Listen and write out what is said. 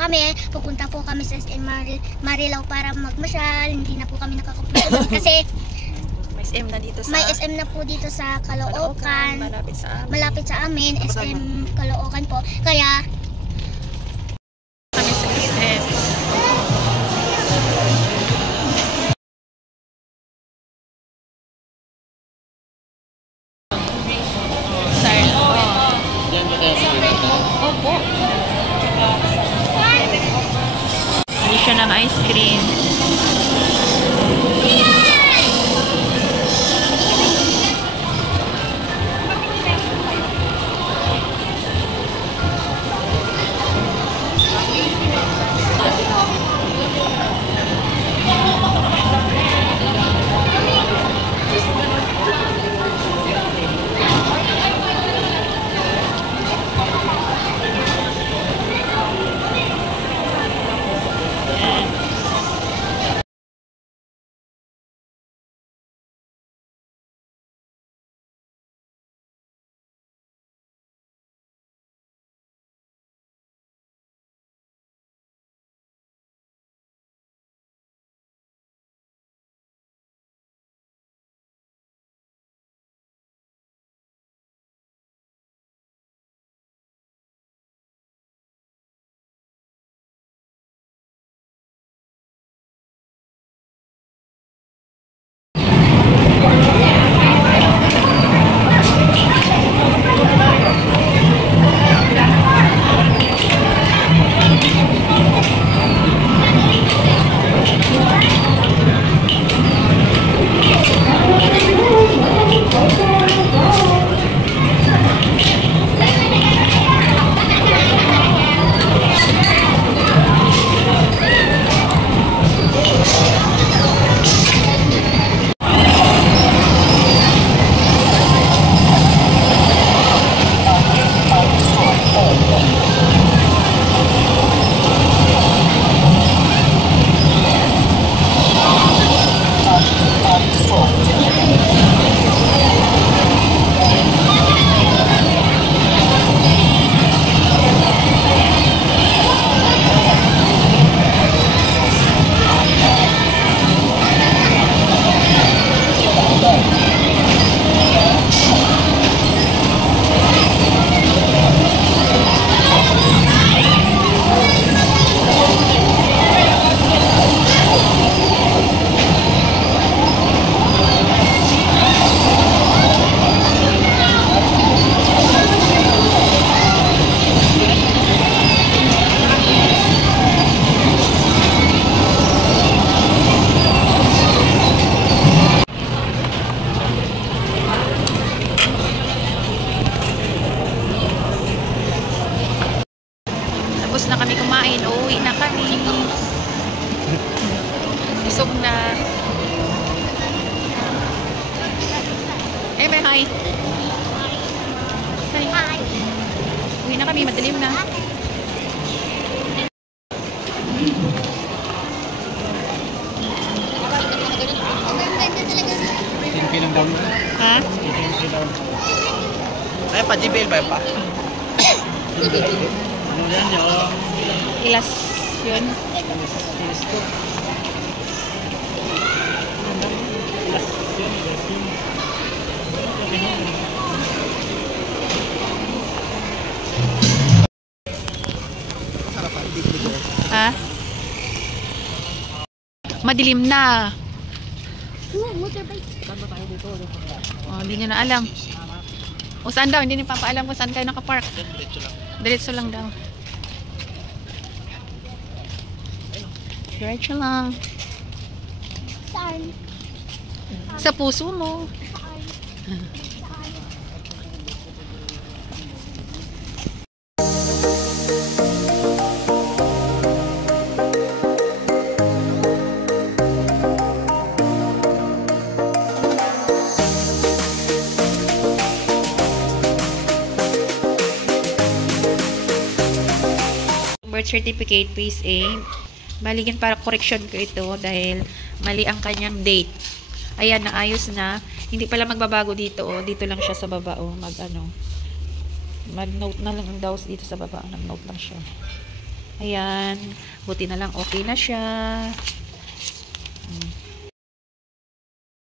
kami. Pupunta po kami sa SM Marilao para magmasyal. Hindi na po kami nakakapunta kasi may SM na dito sa... may SM na po dito sa Caloocan. Malapit sa amin. SM Caloocan po. Kaya kami sa SM. Opo. Hindi siya ng ice cream. Tapos na kami kumain, uuwi na kami. Busog na. Eh, may hi. Hi. Uwi na kami, madilim na. Ha? Ay, pa JBL ba pa? Ilas yun. Ha? Madilim na. Oh, hindi nyo na alam. O saan daw? Hindi nyo papaalam kung saan kayo nakapark. Diretso lang daw. Diretso lang. saan? Sa puso mo. Birth certificate, phase A. Baligyan para correction ko ito dahil mali ang kanyang date. Ayan, naayos na. Hindi pala magbabago dito, oh. Dito lang siya sa baba, oh. Mag-note na lang daw dito sa baba. Nag-note lang siya. Ayan. Buti na lang okay na siya.